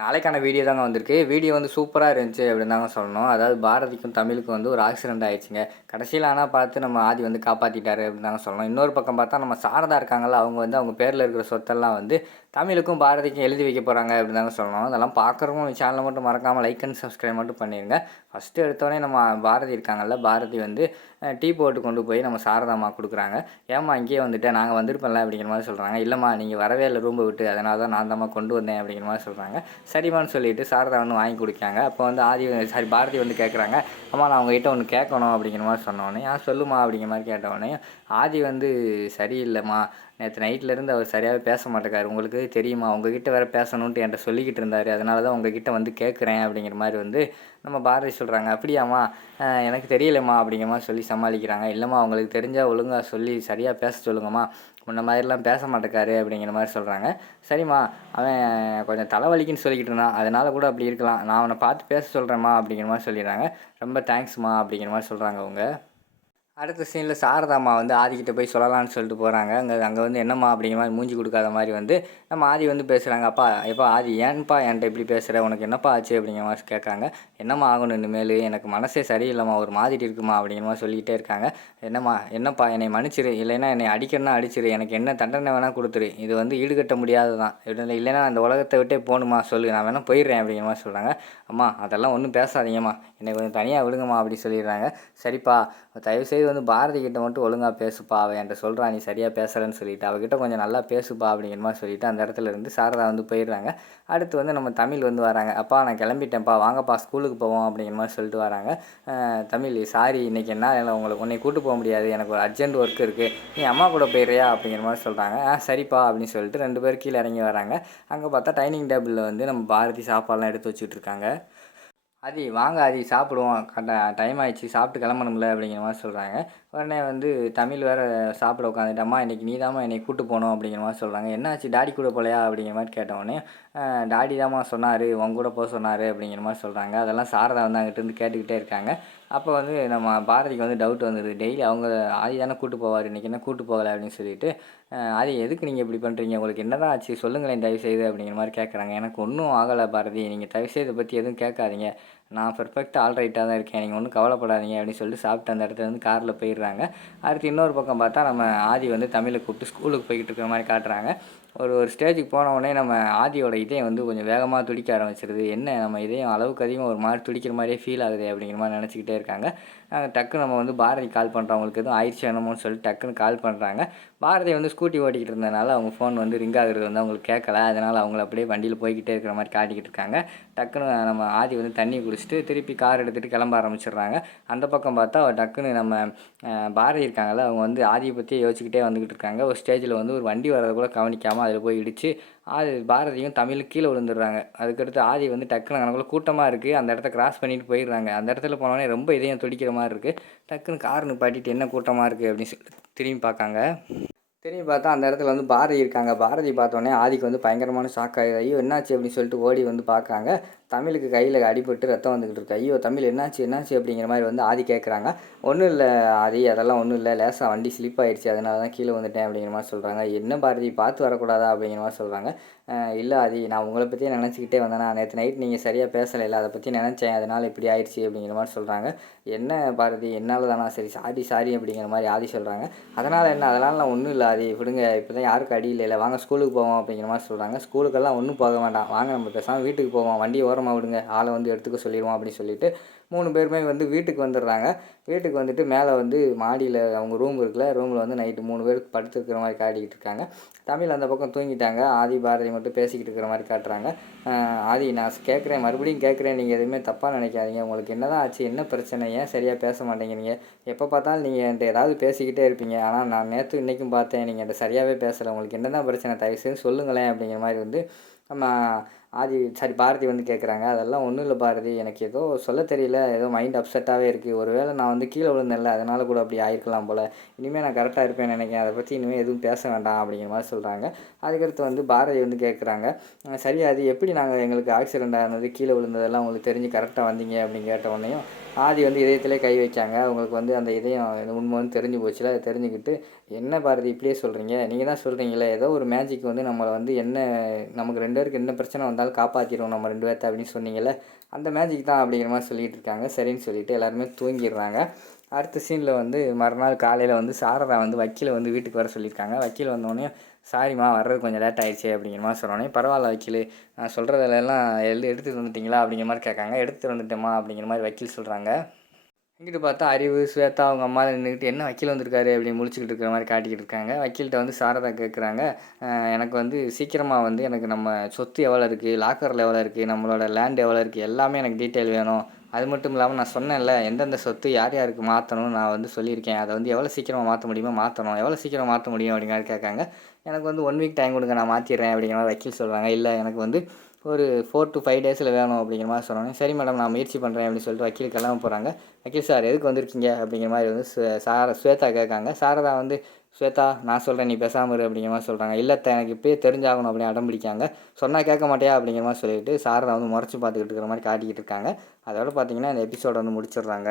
நாளைக்கான வீடியோ தாங்க வந்திருக்கு. வீடியோ வந்து சூப்பராக இருந்துச்சு அப்படின்னு தாங்க சொல்லணும். அதாவது பாரதிக்கும் தமிழுக்கும் வந்து ஒரு ஆக்சிடென்ட் ஆயிடுச்சுங்க. கடைசியில் ஆனால் பார்த்து நம்ம ஆதி வந்து காப்பாற்றிட்டாரு அப்படின்னு தாங்க சொல்லணும். இன்னொரு பக்கம் பார்த்தா நம்ம சாரதா இருக்காங்கல்ல அவங்க வந்து அவங்க பேரில் இருக்கிற சொத்தெல்லாம் வந்து தமிழுக்கும் பாரதிக்கும் எழுதி வைக்க போகிறாங்க அப்படின்னு தாங்க சொல்லணும். அதெல்லாம் பார்க்குறவங்க சேனலை மட்டும் மறக்காமல் லைக் அண்ட் சப்ஸ்கிரைப் மட்டும் பண்ணிடுங்க ஃபஸ்ட்டு எடுத்தோடனே நம்ம பாரதி இருக்காங்கல்ல பாரதி வந்து டீ போட்டு கொண்டு போய் நம்ம சாரதாம்மா கொடுக்குறாங்க. ஏம்மா இங்கேயே வந்துட்டு நாங்கள் வந்திருப்போம்ல அப்படிங்கிற மாதிரி சொல்கிறாங்க இல்லைம்மா நீங்கள் வரவே இல்லை ரூம்பை விட்டு அதனால தான் நான் தாம்மா கொண்டு வந்தேன் அப்படிங்கிற மாதிரி சொல்கிறாங்க சரிம்மான்னு சொல்லிட்டு சாரதா வந்து வாங்கி கொடுக்காங்க அப்போ வந்து ஆதி சாரி பாரதி வந்து கேட்குறாங்க அம்மா நான் அவங்ககிட்ட ஒன்று கேட்கணும் அப்படிங்கிற மாதிரி சொன்னோடனே ஆ சொல்லுமா அப்படிங்கிற மாதிரி கேட்டவுடனே ஆதி வந்து சரியில்லைம்மா. நேற்று நைட்லேருந்து அவர் சரியாகவே பேச மாட்டேக்காரு. உங்களுக்கு தெரியுமா? உங்ககிட்ட வேறு பேசணுன்ட்டு என்கிட்ட சொல்லிக்கிட்டு இருந்தார். அதனால தான் உங்ககிட்ட வந்து கேட்குறேன் அப்படிங்கிற மாதிரி வந்து நம்ம பாரதி சொல்கிறாங்க அப்படியாம்மா எனக்கு தெரியலம்மா அப்படிங்கிற மாதிரி சொல்லி சமாளிக்கிறாங்க. இல்லைம்மா உங்களுக்கு தெரிஞ்சால் ஒழுங்காக சொல்லி சரியாக பேச சொல்லுங்கம்மா. முன்ன மாதிரிலாம் பேச மாட்டேக்காரு அப்படிங்கிற மாதிரி சொல்கிறாங்க சரிம்மா அவன் கொஞ்சம் தலைவலிக்குன்னு சொல்லிக்கிட்டு இருந்தான். அதனால் கூட அப்படி இருக்கலாம். நான் அவனை பார்த்து பேச சொல்கிறேம்மா அப்படிங்கிற மாதிரி சொல்லிடுறாங்க. ரொம்ப தேங்க்ஸ்மா அப்படிங்கிற மாதிரி சொல்கிறாங்க அவங்க. அடுத்த சீனில் சாரதாம்மா வந்து ஆதிக்கிட்ட போய் சொல்லலாம்னு சொல்லிட்டு போகிறாங்க அங்கே அங்கே வந்து என்னம்மா அப்படிங்கிற மாதிரி மூஞ்சி கொடுக்காத மாதிரி வந்து நம்ம ஆதி வந்து பேசுகிறாங்க அப்பா எப்பா ஆதி ஏன்ப்பா என்கிட்ட இப்படி பேசுகிற உனக்கு என்னப்பா ஆச்சு அப்படிங்கிற மாதிரி கேட்குறாங்க என்னம்மா ஆகணும் இனிமேல்? எனக்கு மனசே சரியில்லைம்மா. ஒரு மாதிரி இருக்குமா அப்படிங்கிற மாதிரி சொல்லிக்கிட்டே இருக்காங்க. என்னம்மா என்னப்பா என்னை மன்னிச்சிரு. இல்லைன்னா என்னை அடிக்கணும்னா அடிச்சிரு. எனக்கு என்ன தண்டனை வேணால் கொடுத்துரு. இது வந்து ஈடுகட்ட முடியாததான் இப்படி இல்லைன்னா அந்த உலகத்தை விட்டே போகணுமா? சொல்லு. நான் வேணால் போயிடுறேன் அப்படிங்கிற மாதிரி சொல்கிறாங்க அம்மா அதெல்லாம் ஒன்றும் பேசாதீங்கம்மா. என்னை கொஞ்சம் தனியாக விடுங்கம்மா அப்படி சொல்லிடுறாங்க. சரிப்பா தயவுசெய்து வந்து பாரதி கிட்ட மட்டும் ஒழுங்காக பேசுப்பா அவன் என்கிட்ட சொல்கிறா நீ சரியாக பேசுகிறேன்னு சொல்லிட்டு அவகிட்ட கொஞ்சம் நல்லா பேசுப்பா அப்படிங்கிற மாதிரி சொல்லிட்டு அந்த இடத்துல இருந்து சாரதா வந்து போயிடுறாங்க. அடுத்து வந்து நம்ம தமிழ் வந்து வராங்க. அப்பா நான் கிளம்பிட்டேன்ப்பா வாங்கப்பா ஸ்கூலுக்கு போவோம் அப்படிங்கிற மாதிரி சொல்லிட்டு வராங்க. தமிழ் சாரி இன்னைக்கு என்ன இல்லை உங்களுக்கு உன்னை கூட்டு போக முடியாது எனக்கு ஒரு அர்ஜென்ட் ஒர்க் இருக்குது நீ அம்மா கூட போயிடுறியா அப்படிங்கிற மாதிரி சொல்கிறாங்க ஆ சரிப்பா அப்படின்னு சொல்லிட்டு ரெண்டு பேர் கீழே இறங்கி வராங்க. அங்கே பார்த்தா டைனிங் டேபிளில் வந்து நம்ம பாரதி சாப்பாடுலாம் எடுத்து வச்சுட்டு இருக்காங்க. ஆதி வாங்க ஆதி சாப்பிடுவோம். கரெக்டா டைம் ஆயிடுச்சு. சாப்பிட்டு கிளம்பணும்ல அப்படிங்கிற மாதிரி சொல்கிறாங்க உடனே வந்து தமிழ் வேறு சாப்பிட உட்காந்துட்டம்மா இன்றைக்கி நீ தாம்மா என்னை கூட்டு போகணும் அப்படிங்கிற மாதிரி சொல்கிறாங்க என்னாச்சு டாடி கூட போலையா அப்படிங்கிற மாதிரி கேட்டவுடனே டாடி தாம்மா சொன்னார் உன் கூட போக சொன்னார் அப்படிங்கிற மாதிரி சொல்கிறாங்க அதெல்லாம் சாரதா வந்து அங்கிட்டேருந்து கேட்டுக்கிட்டே இருக்காங்க. அப்போ வந்து நம்ம பாரதிக்கு வந்து டவுட் வந்துடுது டெய்லி அவங்க ஆதி தானே கூட்டு போவார் இன்றைக்கி என்ன கூட்டு போகலை அப்படின்னு சொல்லிட்டு ஆதி எதுக்கு நீங்கள் இப்படி பண்ணுறீங்க உங்களுக்கு என்னதான் ஆச்சு? சொல்லுங்களேன் தயவு செய்து அப்படிங்கிற மாதிரி கேட்குறாங்க எனக்கு ஒன்றும் ஆகலை பாரதி. நீங்கள் தயவு செய்து பற்றி எதுவும் கேட்காதீங்க. நான் பெர்ஃபெக்டாக ஆல்ரைட்டாக தான் இருக்கேன். நீங்கள் ஒன்றும் கவலைப்படாதீங்க அப்படின்னு சொல்லிட்டு சாப்பிட்டு அந்த இடத்துல வந்து காரில் போயிடுறாங்க. அடுத்து இன்னொரு பக்கம் பார்த்தா நம்ம ஆதி வந்து தமிழை கூப்பிட்டு ஸ்கூலுக்கு போய்கிட்டு இருக்கிற மாதிரி காட்டுறாங்க. ஒரு ஒரு ஸ்டேஜுக்கு போன உடனே நம்ம ஆதியோட இதயம் வந்து கொஞ்சம் வேகமாக துடிக்க ஆரம்பிச்சிருது. என்ன நம்ம இதயம் அளவுக்கு அதிகமாக ஒரு மாதிரி துடிக்கிற மாதிரியே ஃபீல் ஆகுது அப்படிங்கிற மாதிரி நினச்சிக்கிட்டே இருக்காங்க. டக்குன்னு நம்ம வந்து பாரதி கால் பண்ணுறோம் அவங்களுக்கு எதுவும் ஆயிடுச்சு என்னமோன்னு சொல்லிட்டு டக்குன்னு கால் பண்ணுறாங்க பாரதி வந்து ஸ்கூட்டி ஓட்டிக்கிட்டு இருந்தனால அவங்க ஃபோன் வந்து ரிங் ஆகுறது வந்து அவங்களுக்கு கேட்கல அதனால் அவங்கள அப்படியே வண்டியில் போய்கிட்டே இருக்கிற மாதிரி காட்டிக்கிட்டு இருக்காங்க. டக்குன்னு நம்ம ஆதி வந்து தண்ணி குடிச்சிட்டு திருப்பி கார் எடுத்துகிட்டு கிளம்ப ஆரம்பிச்சிடுறாங்க. அந்த பக்கம் பார்த்தா டக்குன்னு நம்ம பாரதி இருக்காங்கல்ல அவங்க வந்து ஆதியை பற்றியே யோசிச்சுக்கிட்டே வந்துக்கிட்டு இருக்காங்க. ஒரு ஸ்டேஜில் வந்து ஒரு வண்டி வரதை கூட கவனிக்காமல் அதில் போய் இடித்து ஆதி பாரதியும் தமிழும் கீழே விழுந்துடுறாங்க. அதுக்கடுத்து ஆதி வந்து டக்குன்னு அங்கனக்குள்ள கூட்டமாக இருக்குது அந்த இடத்த கிராஸ் பண்ணிட்டு போயிடுறாங்க. அந்த இடத்துல போனோடனே ரொம்ப இதயம் துடிக்கிற மாதிரி இருக்குது டக்குன்னு கார் நிப்பாட்டிட்டு என்ன கூட்டமாக இருக்குது அப்படின்னு சொல்லி திரும்பி பார்க்காங்க. திரும்பி பார்த்தா அந்த இடத்துல வந்து பாரதி இருக்காங்க. பாரதி பார்த்தோன்னே ஆதிக்கு வந்து பயங்கரமான ஷாக் ஆகி ஐயோ என்னாச்சு? அப்படின்னு சொல்லிட்டு ஓடி வந்து பார்க்காங்க. தமிழுக்கு கையில் அடிபட்டு ரத்தம் வந்துக்கிட்டு இருக்கு. ஐயோ தமிழ் என்னாச்சு என்னாச்சு அப்படிங்கிற மாதிரி வந்து ஆதி கேட்குறாங்க ஒன்றும் இல்லை ஆதி அதெல்லாம் ஒன்றும் இல்லை. லேசாக வண்டி ஸ்லிப் ஆகிடுச்சு அதனால தான் கீழே வந்துட்டேன் அப்படிங்கிற மாதிரி சொல்கிறாங்க என்ன பாரதி பார்த்து வரக்கூடாதா அப்படிங்கிற மாதிரி சொல்கிறாங்க இல்லை ஆதி நான் உங்களை பற்றியே நினச்சிக்கிட்டே வந்தேனா நேற்று நைட் நீங்கள் சரியாக பேசலை. இல்லை அதை பற்றி நினச்சேன். அதனால் இப்படி ஆயிடுச்சு அப்படிங்கிற மாதிரி சொல்கிறாங்க என்ன பாரதி என்னால் தானா? சரி சாரி சாரி அப்படிங்கிற மாதிரி ஆதி சொல்கிறாங்க அதனால் என்ன? அதனால் நான் ஒன்றும் இல்லை ஆதி. இப்படிங்க இப்போ தான் யாருக்கும் அடி இல்லை. வாங்க ஸ்கூலுக்கு போவோம் அப்படிங்கிற மாதிரி சொல்கிறாங்க ஸ்கூலுக்கெல்லாம் ஒன்றும் போக வேண்டாம். வாங்க நம்ம பேசாமல் வீட்டுக்கு போவோம். வண்டியை அப்புறமா விடுங்க. ஆளை வந்து எடுத்துக்க சொல்லிடுவோம் அப்படின்னு சொல்லிட்டு மூணு பேருமே வந்து வீட்டுக்கு வந்துடுறாங்க. வீட்டுக்கு வந்துட்டு மேலே வந்து மாடியில் அவங்க ரூம் இருக்குல்ல ரூமில் வந்து நைட்டு மூணு பேருக்கு படுத்துருக்கிற மாதிரி காட்டிக்கிட்டு இருக்காங்க. தமிழ் அந்த பக்கம் தூங்கிட்டாங்க. ஆதி பாரதி மட்டும் பேசிக்கிட்டு இருக்கிற மாதிரி காட்டுறாங்க. ஆதி நான் கேட்குறேன் மறுபடியும் கேட்குறேன். நீங்கள் எதுவுமே தப்பாக நினைக்காதீங்க. உங்களுக்கு என்ன தான் ஆச்சு என்ன பிரச்சனை ஏன் சரியாக பேச மாட்டேங்கிறீங்க எப்போ பார்த்தாலும் நீங்கள் என்கிட்ட ஏதாவது பேசிக்கிட்டே இருப்பீங்க. ஆனால் நான் நேற்று இன்றைக்கும் பார்த்தேன் நீங்கள் என்கிட்ட சரியாகவே பேசலை. உங்களுக்கு என்ன தான் பிரச்சனை தயவு செய்து சொல்லுங்களேன் அப்படிங்கிற மாதிரி வந்து நம்ம ஆதி சாரி பாரதி வந்து கேட்குறாங்க. அதெல்லாம் ஒன்றும் இல்லை பாரதி. எனக்கு ஏதோ சொல்ல தெரியல. ஏதோ மைண்ட் அப்செட்டாகவே இருக்குது ஒருவேளை நான் வந்து கீழே விழுந்தேன்ல அதனால் கூட அப்படி ஆயிருக்கலாம் போல். இனிமேல் நான் கரெக்டாக இருப்பேன் நினைக்கிறேன். அதை பற்றி இனிமேல் எதுவும் பேச வேண்டாம் அப்படிங்கிற மாதிரி சொல்கிறாங்க அதுக்கடுத்து வந்து பாரதி வந்து கேட்குறாங்க சரி அது எப்படி நாங்கள் எங்களுக்கு ஆக்சிடெண்ட் ஆனது கீழே விழுந்ததெல்லாம் உங்களுக்கு தெரிஞ்சு கரெக்டாக வந்தீங்க அப்படின்னு கேட்ட உடனேயும் ஆதி வந்து இதயத்திலே கை வைச்சாங்க அவங்களுக்கு வந்து அந்த இதயம் உண்மைன்னு தெரிஞ்சு போச்சுல அதை தெரிஞ்சுக்கிட்டு என்ன பாரதி இப்படியே சொல்கிறீங்க நீங்கள் தான் சொல்கிறீங்களே ஏதோ ஒரு மேஜிக் வந்து நம்மளை வந்து என்ன நமக்கு ரெண்டு பேருக்கு என்ன பிரச்சனை வந்தாலும் காப்பாற்றிடுவோம் நம்ம ரெண்டு பேர்த்த அப்படின்னு சொன்னீங்கல்ல அந்த மேஜிக் தான் அப்படிங்கிற மாதிரி சொல்லிகிட்டு இருக்காங்க. சரின்னு சொல்லிட்டு எல்லாருமே தூங்கிடுறாங்க. அடுத்த சீனில் வந்து மறுநாள் காலையில் வந்து சாரதா வந்து வக்கீலை வந்து வீட்டுக்கு வர சொல்லியிருக்காங்க. வக்கீல் வந்தோடனே சாரிம்மா வர்றது கொஞ்சம் லேட் ஆயிடுச்சு அப்படிங்கிற மாதிரி சொன்னோடனே பரவாயில்ல வக்கீல் நான் சொல்கிறதெல்லாம் எழுதி எடுத்துகிட்டு வந்துட்டீங்களா? அப்படிங்கிற மாதிரி கேட்காங்க. எடுத்துகிட்டு வந்துட்டேம்மா அப்படிங்கிற மாதிரி வக்கீல் சொல்கிறாங்க இங்கிட்டு பார்த்தா அறிவு ஸ்வேதா அவங்க அம்மா நின்றுக்கிட்டு என்ன வக்கீல் வந்திருக்காரு? அப்படின்னு முழிச்சுக்கிட்டு இருக்கிற மாதிரி காட்டிக்கிட்டு இருக்காங்க. வக்கீல்கிட்ட வந்து சாரதா கேட்குறாங்க எனக்கு வந்து சீக்கிரமாக வந்து எனக்கு நம்ம சொத்து எவ்வளோ இருக்குது லாக்கரில் எவ்வளோ இருக்குது நம்மளோட லேண்ட் எவ்வளோ இருக்குது எல்லாமே எனக்கு டீட்டெயில் வேணும். அது மட்டும் இல்லாமல் நான் சொன்னேன்ல எந்தெந்த சொத்து யார் யாருக்கு மாற்றணும்னு நான் வந்து சொல்லியிருக்கேன். அதை வந்து எவ்வளோ சீக்கிரமாக மாற்ற முடியுமோ மாற்றணும் எவ்வளோ சீக்கிரம் மாற்ற முடியும் அப்படிங்கிற கேட்காங்க. எனக்கு வந்து ஒன் வீக் டைம் கொடுங்க நான் மாற்றிடுறேன் அப்படிங்கிற மாதிரி வக்கீல் சொல்கிறாங்க இல்லை எனக்கு வந்து ஒரு ஃபோர் டு ஃபைவ் டேஸில் வேணும் அப்படிங்கிற மாதிரி சொன்னாங்க சரி மேடம் நான் முயற்சி பண்ணுறேன் அப்படின்னு சொல்லிட்டு வக்கீல் கிளம்ப போகிறாங்க வக்கீல் சார் எதுக்கு வந்திருக்கீங்க? அப்படிங்கிற மாதிரி வந்து சார ஸ்வேதா கேட்காங்க. சாரதா வந்து ஸ்வேதா நான் சொல்கிறேன் நீ பேசாமல் இரு அப்படிங்கிற மாதிரி சொல்கிறாங்க இல்லை எனக்கு இப்போயே தெரிஞ்சாகணும் அப்படின்னு அடம் பிடிக்காங்க. சொன்னால் கேட்க மாட்டியா? அப்படிங்கிற மாதிரி சொல்லிட்டு சாரதா வந்து முறைச்சி பார்த்துக்கிட்டு இருக்கிற மாதிரி காட்டிக்கிட்டு இருக்காங்க. அதோட பார்த்தீங்கன்னா இந்த எபிசோட வந்து முடிச்சிடுறாங்க.